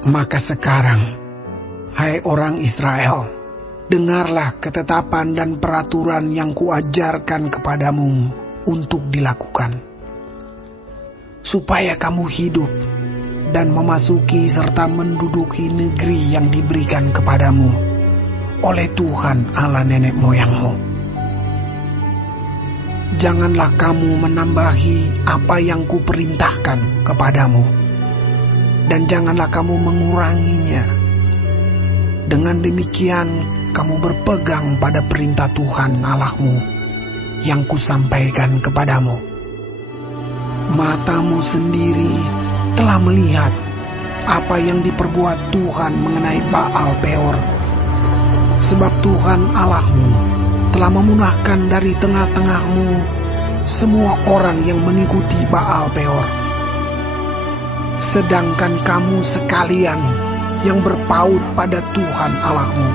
Maka sekarang, hai orang Israel, dengarlah ketetapan dan peraturan yang kuajarkan kepadamu untuk dilakukan, supaya kamu hidup dan memasuki serta menduduki negeri yang diberikan kepadamu oleh Tuhan Allah nenek moyangmu. Janganlah kamu menambahi apa yang kuperintahkan kepadamu, dan janganlah kamu menguranginya. Dengan demikian kamu berpegang pada perintah Tuhan Allahmu yang kusampaikan kepadamu. Matamu sendiri telah melihat apa yang diperbuat Tuhan mengenai Baal Peor. Sebab Tuhan Allahmu telah memunahkan dari tengah-tengahmu semua orang yang mengikuti Baal Peor. Sedangkan kamu sekalian yang berpaut pada Tuhan Allahmu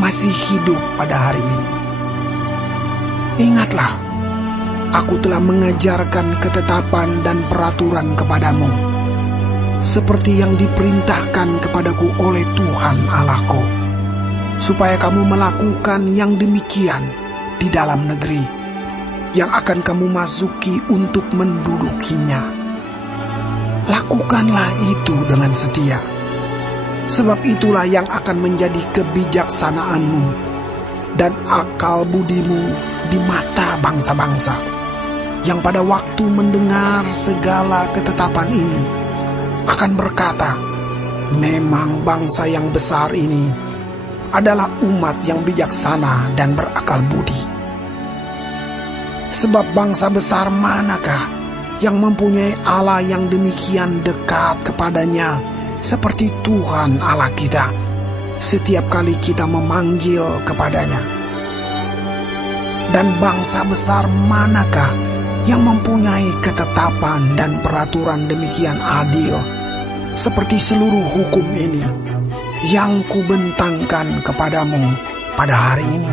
masih hidup pada hari ini. Ingatlah, aku telah mengajarkan ketetapan dan peraturan kepadamu, seperti yang diperintahkan kepadaku oleh Tuhan Allahku, supaya kamu melakukan yang demikian di dalam negeri yang akan kamu masuki untuk mendudukinya. Lakukanlah itu dengan setia, sebab itulah yang akan menjadi kebijaksanaanmu dan akal budimu di mata bangsa-bangsa, yang pada waktu mendengar segala ketetapan ini akan berkata, memang bangsa yang besar ini adalah umat yang bijaksana dan berakal budi. Sebab bangsa besar manakah yang mempunyai Allah yang demikian dekat kepadanya seperti Tuhan Allah kita setiap kali kita memanggil kepadanya? Dan bangsa besar manakah yang mempunyai ketetapan dan peraturan demikian adil seperti seluruh hukum ini yang kubentangkan kepadamu pada hari ini?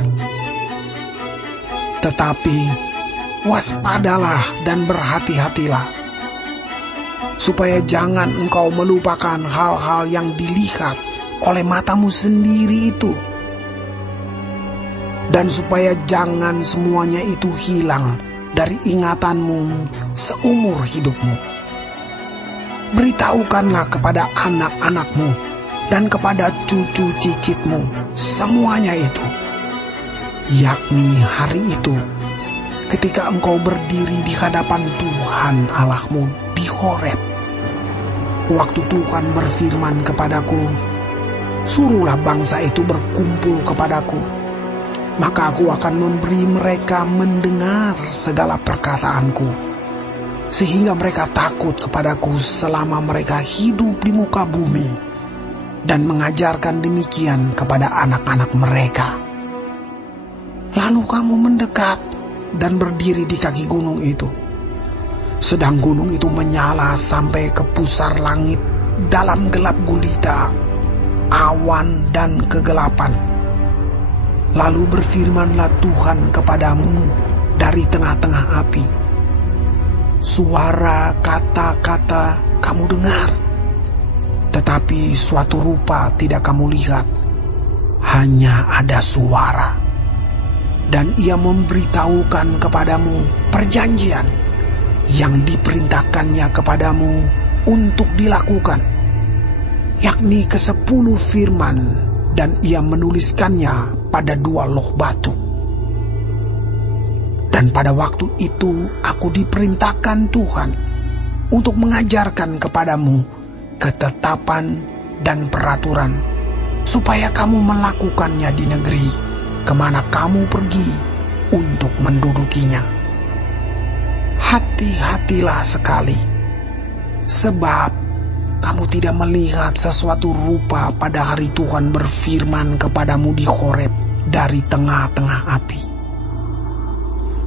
Tetapi waspadalah dan berhati-hatilah, supaya jangan engkau melupakan hal-hal yang dilihat oleh matamu sendiri itu, dan supaya jangan semuanya itu hilang dari ingatanmu seumur hidupmu. Beritahukanlah kepada anak-anakmu dan kepada cucu cicitmu semuanya itu, yakni hari itu ketika engkau berdiri di hadapan Tuhan Allahmu di Horeb, waktu Tuhan berfirman kepadaku, suruhlah bangsa itu berkumpul kepadaku, maka aku akan memberi mereka mendengar segala perkataanku, sehingga mereka takut kepadaku selama mereka hidup di muka bumi, dan mengajarkan demikian kepada anak-anak mereka. Lalu kamu mendekat dan berdiri di kaki gunung itu, sedang gunung itu menyala sampai ke pusar langit dalam gelap gulita, awan dan kegelapan. Lalu berfirmanlah Tuhan kepadamu dari tengah-tengah api. Suara kata-kata kamu dengar, tetapi suatu rupa tidak kamu lihat, hanya ada suara. Dan ia memberitahukan kepadamu perjanjian yang diperintahkannya kepadamu untuk dilakukan, yakni ke-10 firman, dan ia menuliskannya pada 2 loh batu. Dan pada waktu itu aku diperintahkan Tuhan untuk mengajarkan kepadamu ketetapan dan peraturan, supaya kamu melakukannya di negeri kemana kamu pergi untuk mendudukinya. Hati-hatilah sekali, sebab kamu tidak melihat sesuatu rupa pada hari Tuhan berfirman kepadamu di Horeb dari tengah-tengah api,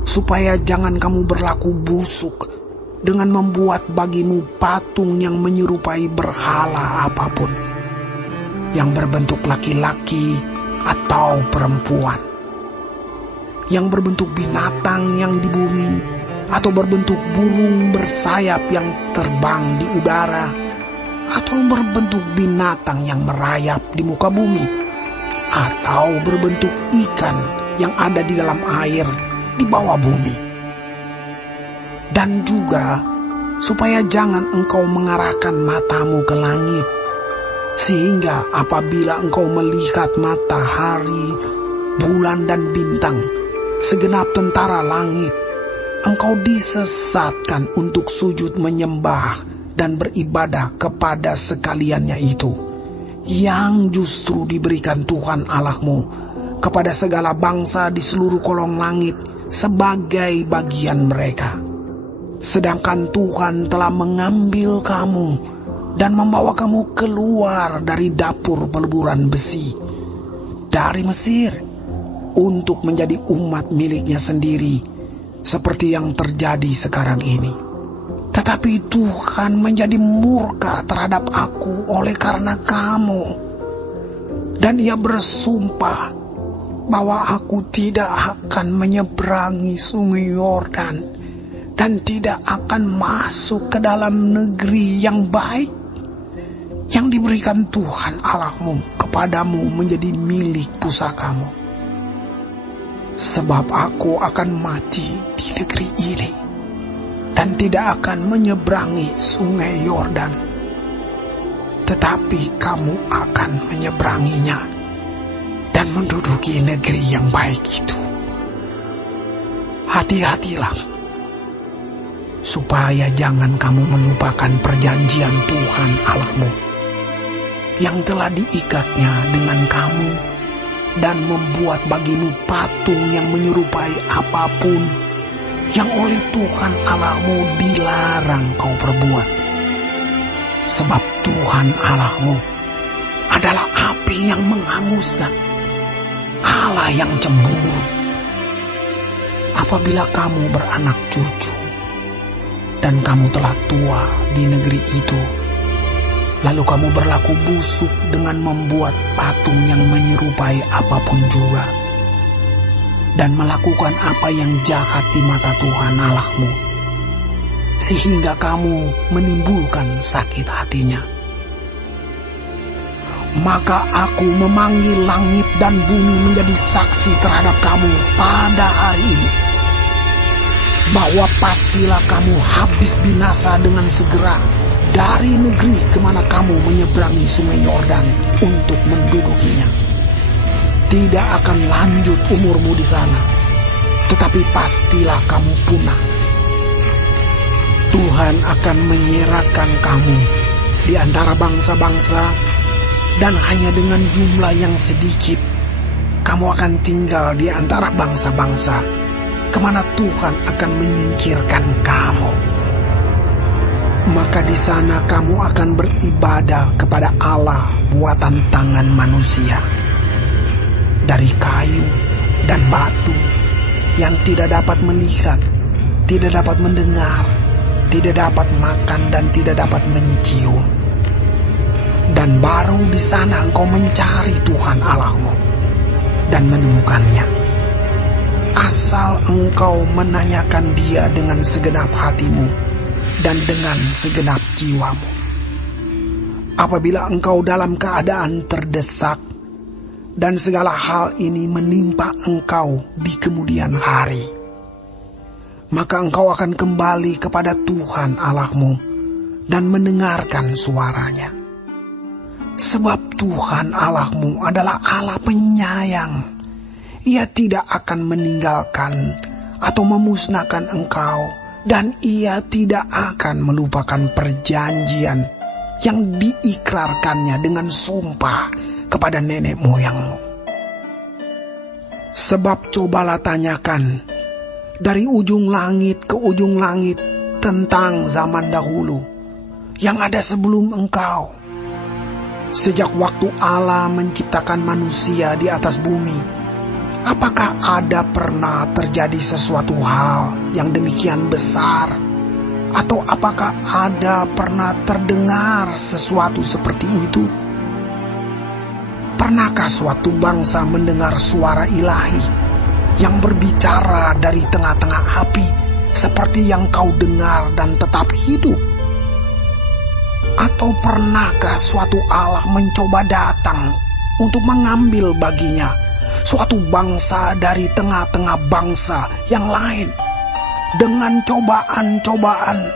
supaya jangan kamu berlaku busuk dengan membuat bagimu patung yang menyerupai berhala apapun, yang berbentuk laki-laki atau perempuan, yang berbentuk binatang yang di bumi, atau berbentuk burung bersayap yang terbang di udara, atau berbentuk binatang yang merayap di muka bumi, atau berbentuk ikan yang ada di dalam air di bawah bumi. Dan juga supaya jangan engkau mengarahkan matamu ke langit, sehingga apabila engkau melihat matahari, bulan dan bintang, segenap tentara langit, engkau disesatkan untuk sujud menyembah dan beribadah kepada sekaliannya itu, yang justru diberikan Tuhan Allahmu kepada segala bangsa di seluruh kolong langit sebagai bagian mereka. Sedangkan Tuhan telah mengambil kamu dan membawa kamu keluar dari dapur peleburan besi, dari Mesir, untuk menjadi umat miliknya sendiri, seperti yang terjadi sekarang ini. Tetapi Tuhan menjadi murka terhadap aku oleh karena kamu, dan Ia bersumpah bahwa aku tidak akan menyeberangi sungai Yordan dan tidak akan masuk ke dalam negeri yang baik yang diberikan Tuhan Allahmu kepadamu menjadi milik pusakamu. Sebab aku akan mati di negeri ini dan tidak akan menyeberangi sungai Yordan, tetapi kamu akan menyeberanginya dan menduduki negeri yang baik itu. Hati-hatilah supaya jangan kamu melupakan perjanjian Tuhan Allahmu yang telah diikatnya dengan kamu, dan membuat bagimu patung yang menyerupai apapun yang oleh Tuhan Allahmu dilarang kau perbuat. Sebab Tuhan Allahmu adalah api yang menghanguskan, Allah yang cemburu. Apabila kamu beranak cucu dan kamu telah tua di negeri itu, lalu kamu berlaku busuk dengan membuat patung yang menyerupai apapun juga, dan melakukan apa yang jahat di mata Tuhan Allahmu, sehingga kamu menimbulkan sakit hatinya, maka aku memanggil langit dan bumi menjadi saksi terhadap kamu pada hari ini, bahwa pastilah kamu habis binasa dengan segera dari negeri kemana kamu menyeberangi sungai Yordan untuk mendudukinya. Tidak akan lanjut umurmu di sana, tetapi pastilah kamu punah. Tuhan akan menyerahkan kamu di antara bangsa-bangsa, dan hanya dengan jumlah yang sedikit kamu akan tinggal di antara bangsa-bangsa kemana Tuhan akan menyingkirkan kamu. Maka di sana kamu akan beribadah kepada Allah buatan tangan manusia, dari kayu dan batu, yang tidak dapat melihat, tidak dapat mendengar, tidak dapat makan, dan tidak dapat mencium. Dan baru di sana engkau mencari Tuhan Allahmu dan menemukannya, asal engkau menanyakan Dia dengan segenap hatimu dan dengan segenap jiwamu. Apabila engkau dalam keadaan terdesak, dan segala hal ini menimpa engkau di kemudian hari, maka engkau akan kembali kepada Tuhan Allahmu dan mendengarkan suaranya. Sebab Tuhan Allahmu adalah Allah penyayang. Ia tidak akan meninggalkan atau memusnahkan engkau, dan Ia tidak akan melupakan perjanjian yang diikrarkannya dengan sumpah kepada nenek moyangmu. Sebab cobalah tanyakan dari ujung langit ke ujung langit tentang zaman dahulu yang ada sebelum engkau. Sejak waktu Allah menciptakan manusia di atas bumi, apakah ada pernah terjadi sesuatu hal yang demikian besar? Atau apakah ada pernah terdengar sesuatu seperti itu? Pernahkah suatu bangsa mendengar suara ilahi yang berbicara dari tengah-tengah api seperti yang kau dengar dan tetap hidup? Atau pernahkah suatu Allah mencoba datang untuk mengambil baginya suatu bangsa dari tengah-tengah bangsa yang lain dengan cobaan-cobaan,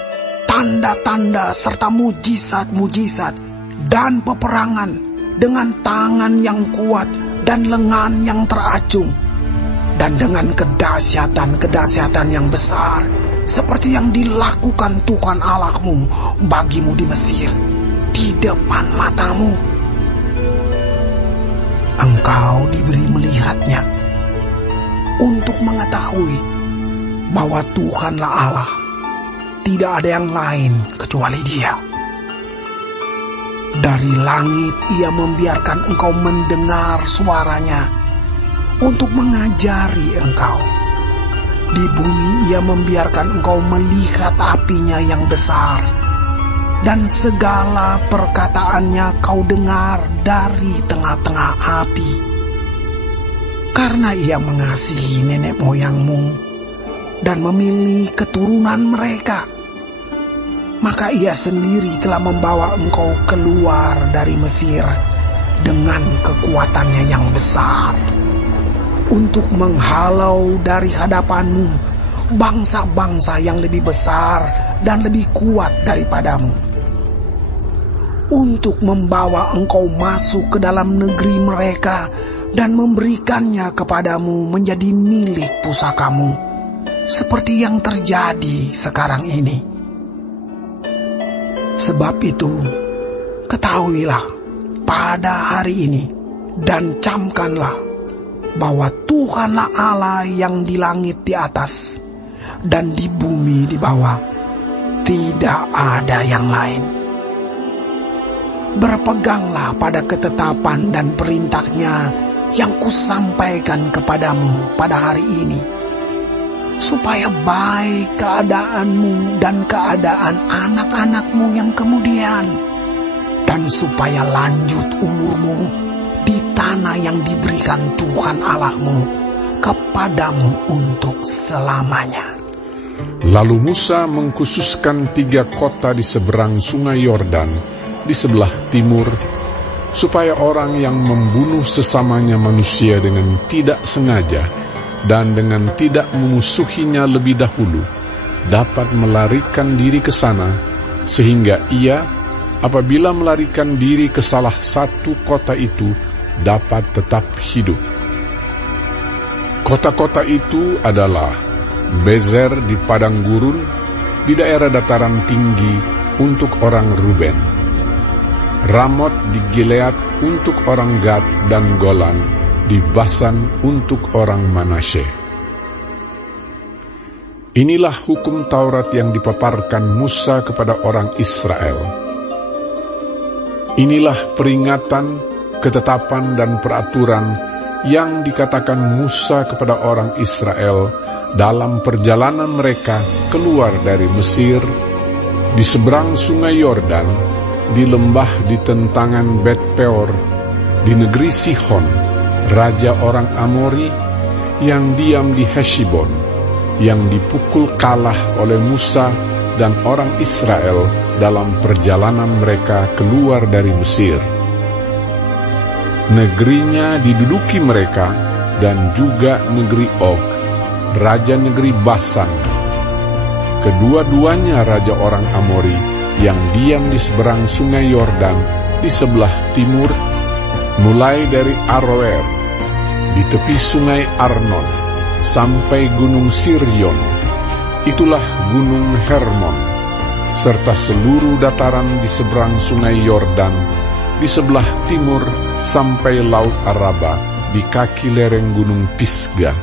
tanda-tanda serta mujizat-mujizat dan peperangan dengan tangan yang kuat dan lengan yang teracung dan dengan kedahsyatan-kedahsyatan yang besar seperti yang dilakukan Tuhan Allahmu bagimu di Mesir di depan matamu. Engkau diberi melihatnya untuk mengetahui bahwa Tuhanlah Allah, tidak ada yang lain kecuali Dia. Dari langit Ia membiarkan engkau mendengar suaranya untuk mengajari engkau. Di bumi Ia membiarkan engkau melihat apinya yang besar, dan segala perkataannya kau dengar dari tengah-tengah api. Karena Ia mengasihi nenek moyangmu dan memilih keturunan mereka, maka Ia sendiri telah membawa engkau keluar dari Mesir dengan kekuatannya yang besar, untuk menghalau dari hadapanmu bangsa-bangsa yang lebih besar dan lebih kuat daripadamu, untuk membawa engkau masuk ke dalam negeri mereka dan memberikannya kepadamu menjadi milik pusakamu, seperti yang terjadi sekarang ini. Sebab itu, ketahuilah pada hari ini dan camkanlah bahwa Tuhanlah Allah yang di langit di atas dan di bumi di bawah, tidak ada yang lain. Berpeganglah pada ketetapan dan perintahnya yang kusampaikan kepadamu pada hari ini, supaya baik keadaanmu dan keadaan anak-anakmu yang kemudian, dan supaya lanjut umurmu di tanah yang diberikan Tuhan Allahmu kepadamu untuk selamanya. Lalu Musa mengkhususkan 3 kota di seberang sungai Yordan di sebelah timur, supaya orang yang membunuh sesamanya manusia dengan tidak sengaja dan dengan tidak memusuhinya lebih dahulu dapat melarikan diri ke sana, sehingga ia apabila melarikan diri ke salah satu kota itu dapat tetap hidup. Kota-kota itu adalah Bezer di padang gurun di daerah dataran tinggi untuk orang Ruben, Ramot di Gilead untuk orang Gad, dan Golan di Basan untuk orang Manasye. Inilah hukum Taurat yang dipaparkan Musa kepada orang Israel. Inilah peringatan, ketetapan dan peraturan yang dikatakan Musa kepada orang Israel dalam perjalanan mereka keluar dari Mesir, di seberang sungai Yordan, di lembah di tentangan Bet Peor, di negeri Sihon, raja orang Amori, yang diam di Heshbon, yang dipukul kalah oleh Musa dan orang Israel dalam perjalanan mereka keluar dari Mesir. Negerinya diduduki mereka, dan juga negeri Og, raja negeri Basan. Kedua-duanya raja orang Amori yang diam di seberang sungai Yordan di sebelah timur, mulai dari Aroer di tepi sungai Arnon sampai gunung Sirion, itulah gunung Hermon, serta seluruh dataran di seberang sungai Yordan di sebelah timur sampai Laut Araba di kaki lereng gunung Pisgah,